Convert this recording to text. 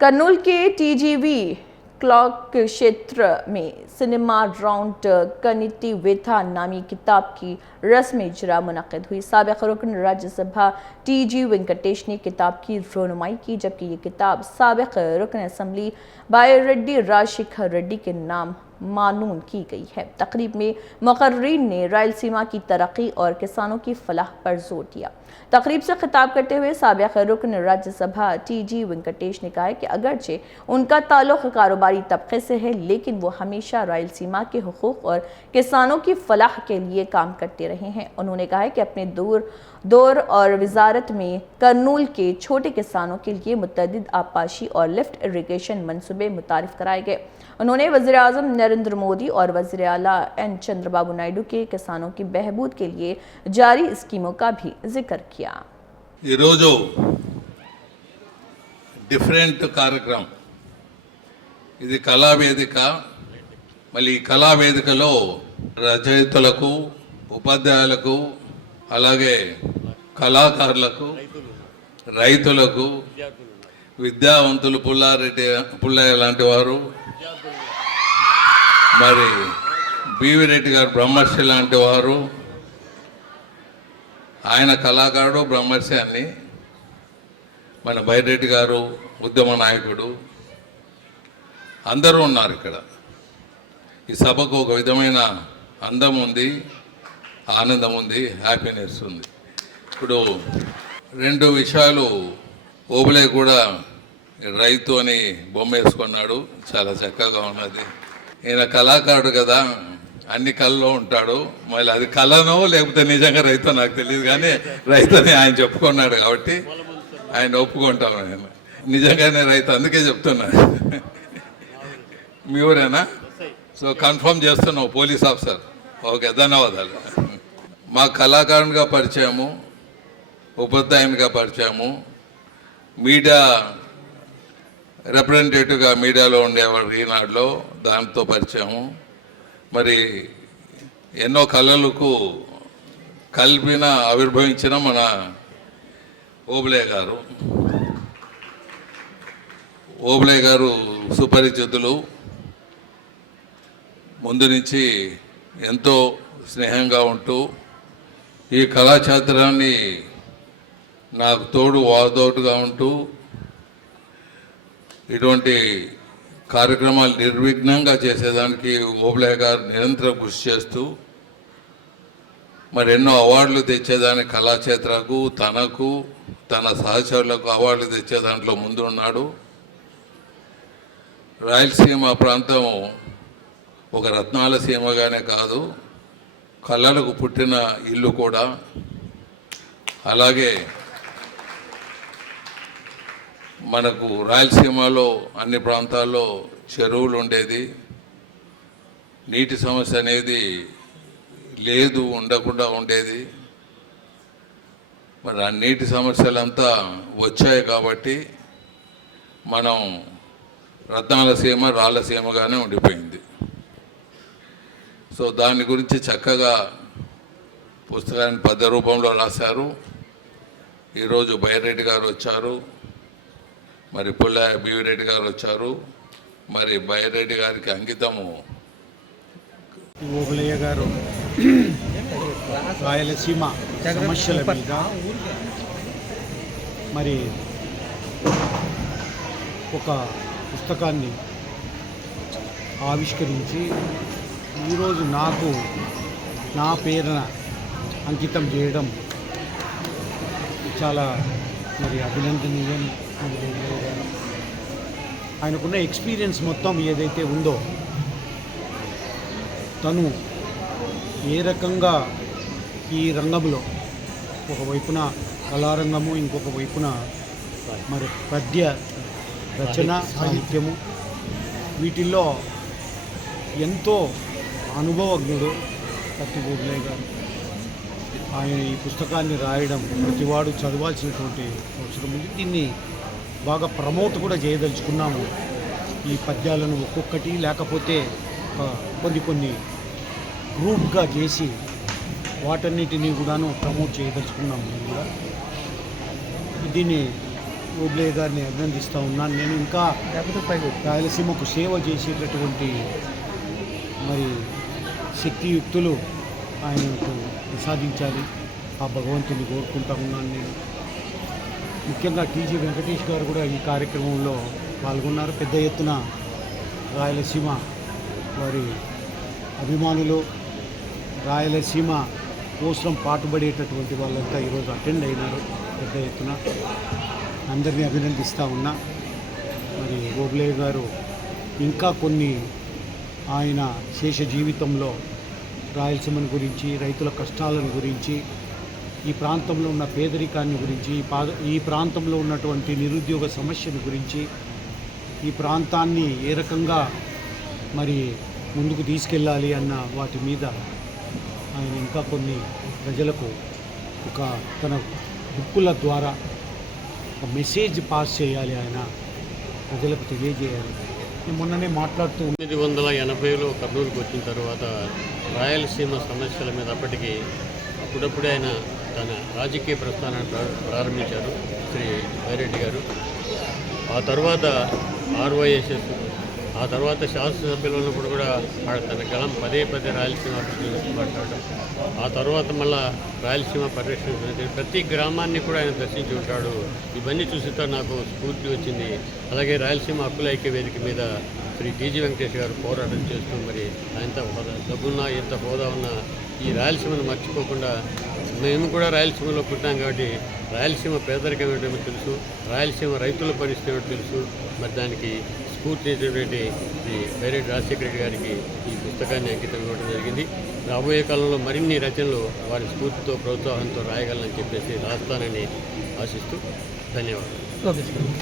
कर्नूल के TGV clock क्षेत्र में सिनेमा राउंड कनिटी वेथा नामी किताब की रस्म इजरा मुनक़िद हुई। साबिक़ रुकन राज्यसभा टी.जी. वेंकटेश ने किताब की रोनुमाई की, जबकि ये किताब साबिक़ रुकन असम्बली बायरेड्डी राजशेखर रेड्डी के नाम मानून की गई है। तकरीब में मुक़र्रीन ने रायलसीमा की तरक्की और किसानों की फलाह पर जोर दिया। तकरीब से खिताब करते हुए साबिक़ रुकन राज्यसभा टी.जी. वेंकटेश ने कहा है कि अगरचे उनका ताल्लुक़ कारोबारी तबके से है, लेकिन वो हमेशा रायलसीमा के हुकूक़ और किसानों की फलाह के लिए काम करते रहे हैं। उन्होंने कहा है कि अपने दौर और वजारत में कर्नूल के छोटे किसानों के लिए मुतअद्दिद आबपाशी और लिफ्ट इरिगेशन मनसूबे मुतारिफ कराए गए। उन्होंने वज़ीर-ए-आज़म नरेंद्र मोदी और वज़ीर आला एन चंद्रबाबू नायडू के किसानों की बहबूद के लिए जारी स्कीमों का भी जिक्र किया। डिफरेंट कार्यक्रम ఇది కళా వేదిక। మళ్ళీ కళా వేదికలో రచయితలకు, ఉపాధ్యాయులకు, అలాగే కళాకారులకు, రైతులకు, విద్యావంతులు పుల్లయ్య లాంటి వారు, మరి బివి రెడ్డి గారు బ్రహ్మర్షి లాంటి వారు, ఆయన కళాకారుడు బ్రహ్మర్షి అన్ని, మన బైరెడ్డి గారు ఉద్యమ నాయకుడు, అందరూ ఉన్నారు ఇక్కడ। ఈ సభకు ఒక విధమైన అందం ఉంది, ఆనందం ఉంది, హ్యాపీనెస్ ఉంది। ఇప్పుడు రెండు విషయాలు, ఓబులే కూడా రైతు అని బొమ్మ వేసుకున్నాడు, చాలా చక్కగా ఉన్నది। ఈయన కళాకారుడు కదా, అన్ని కళలో ఉంటాడు, మళ్ళీ అది కళనో లేకపోతే నిజంగా రైతు నాకు తెలియదు, కానీ రైతు అని ఆయన చెప్పుకున్నాడు కాబట్టి ఆయన ఒప్పుకుంటాం। ఆయన నిజంగానే రైతు, అందుకే చెప్తున్నా। మీ ఊరేనా? సో కన్ఫర్మ్ చేస్తున్నావు పోలీస్ ఆఫీసర్, ఓకే, ధన్యవాదాలు। మా కళాకారునిగా పరిచయము, ఉపాధ్యాయునిగా పరిచయము, మీడియా రిప్రజెంటేటివ్గా మీడియాలో ఉండేవాడు ఈనాడులో, దాంతో పరిచయము, మరి ఎన్నో కళలకు కల్పిన ఆవిర్భవించిన మన ఓబులే గారు, ఓబులే గారు సుపరిచితులు, ముందు నుంచి ఎంతో స్నేహంగా ఉంటూ ఈ కళాక్షేత్రాన్ని నాకు తోడు వాదోటుగా ఉంటూ ఇటువంటి కార్యక్రమాలు నిర్విఘ్నంగా చేసేదానికి ఓబులే గారు నిరంతరం కృషి చేస్తూ మరి ఎన్నో అవార్డులు తెచ్చేదానికి కళాక్షేత్రకు, తనకు, తన సహచరులకు అవార్డులు తెచ్చే దాంట్లో ముందు ఉన్నాడు। రాయలసీమ ప్రాంతం ఒక రత్నాల సీమగానే కాదు, కళలకు పుట్టిన ఇల్లు కూడా। అలాగే మనకు రాయలసీమలో అన్ని ప్రాంతాల్లో చెరువులు ఉండేది, నీటి సమస్య అనేది లేదు, ఉండకుండా ఉండేది। మరి ఆ నీటి సమస్యలంతా వచ్చాయి కాబట్టి మనం రత్నాల సీమ, రాళ్ళసీమగానే ఉండిపోయింది। సో దాని గురించి చక్కగా పుస్తకాన్ని పద్య రూపంలో రాశారు। ఈరోజు బైరెడ్డి గారు వచ్చారు, మరి పుల్లయ్య బివి రెడ్డి గారు వచ్చారు, మరి బైరెడ్డి గారికి అంకితము ఓబులయ్య గారు రాయలసీమ సమస్యల మీద మరి ఒక పుస్తకాన్ని ఆవిష్కరించి ఈరోజు నాకు నా పేరున అంకితం చేయడం చాలా మరి అభినందనీయం। ఆయనకున్న ఎక్స్పీరియన్స్ మొత్తం ఏదైతే ఉందో, తను ఏ రకంగా ఈ రంగంలో ఒకవైపున కళారంగము, ఇంకొక వైపున మరి పద్య రచన, సాహిత్యము, వీటిల్లో ఎంతో అనుభవజ్ఞుడు కత్తి ఓబులయ్య గారు। ఆయన ఈ పుస్తకాన్ని రాయడం ప్రతివాడు చదవాల్సినటువంటి అవసరం ఉంది। దీన్ని బాగా ప్రమోట్ కూడా చేయదలుచుకున్నాము। ఈ పద్యాలను ఒక్కొక్కటి లేకపోతే కొన్ని గ్రూప్గా చేసి వాటన్నిటినీ కూడాను ప్రమోట్ చేయదలుచుకున్నాము। దీన్ని ఓబ్లే గారిని అభినందిస్తూ ఉన్నాను. నేను ఇంకా రాయలసీమకు సేవ చేసేటటువంటి మరి శక్తియుక్తులు ఆయనకు ప్రసాదించాలి, ఆ భగవంతుని కోరుకుంటా ఉన్నాను. నేను ముఖ్యంగా టీజీ వెంకటేష్ గారు కూడా ఈ కార్యక్రమంలో పాల్గొన్నారు. పెద్ద ఎత్తున రాయలసీమ వారి అభిమానులు, రాయలసీమ కోసం పాటుపడేటటువంటి వాళ్ళంతా ఈరోజు అటెండ్ అయినారు పెద్ద ఎత్తున. అందరినీ అభినందిస్తూ ఉన్నా. మరి ఓబ్లే గారు ఇంకా కొన్ని ఆయన శేష జీవితంలో రాయలసీమను గురించి, రైతుల కష్టాలను గురించి, ఈ ప్రాంతంలో ఉన్న పేదరికాన్ని గురించి, ఈ ప్రాంతంలో ఉన్నటువంటి నిరుద్యోగ సమస్యను గురించి, ఈ ప్రాంతాన్ని ఏ రకంగా మరి ముందుకు తీసుకెళ్ళాలి అన్న వాటి మీద ఆయన ఇంకా కొన్ని ప్రజలకు తన బుక్కుల ద్వారా ఒక మెసేజ్ పాస్ చేయాలి, ఆయన ప్రజలకు తెలియజేయాలి. నేను మొన్ననే మాట్లాడుతూ 1980లో కర్నూలుకు వచ్చిన తర్వాత రాయలసీమ సమస్యల మీద అప్పుడప్పుడే ఆయన తన రాజకీయ ప్రస్థానాన్ని ప్రారంభించారు శ్రీ వైరెడ్డి గారు. ఆ తర్వాత RYSS, ఆ తర్వాత శాసనసభ్యులు ఉన్నప్పుడు కూడా తన గళం పదే రాయలసీమ అభివృద్ధి గురించి మాట్లాడడం. ఆ తర్వాత మళ్ళా రాయలసీమ పరిరక్షణ ప్రతి గ్రామాన్ని కూడా ఆయన దర్శించి ఉంటాడు. ఇవన్నీ చూసితో నాకు స్ఫూర్తి వచ్చింది. అలాగే రాయలసీమ హక్కుల ఐక్య వేదిక మీద శ్రీ టీజీ వెంకటేష్ గారు పోరాటం చేస్తూ మరి ఆయన డబ్బున్నా ఎంత హోదా ఉన్నా ఈ రాయలసీమను మర్చిపోకుండా, మేము కూడా రాయలసీమలో పుట్టాం కాబట్టి రాయలసీమ పేదరికం ఏమిటో తెలుసు, రాయలసీమ రైతుల పరిస్థితి ఏమిటో తెలుసు. మరి దానికి స్ఫూర్తి ఇచ్చేటువంటి శ్రీ వైరెడ్డి రాజశేఖర రెడ్డి గారికి ఈ పుస్తకాన్ని అంకితం ఇవ్వడం జరిగింది. రాబోయే కాలంలో మరిన్ని రచనలు వారి స్ఫూర్తితో, ప్రోత్సాహంతో రాయగలనని చెప్పేసి రాస్తానని ఆశిస్తూ ధన్యవాదాలు.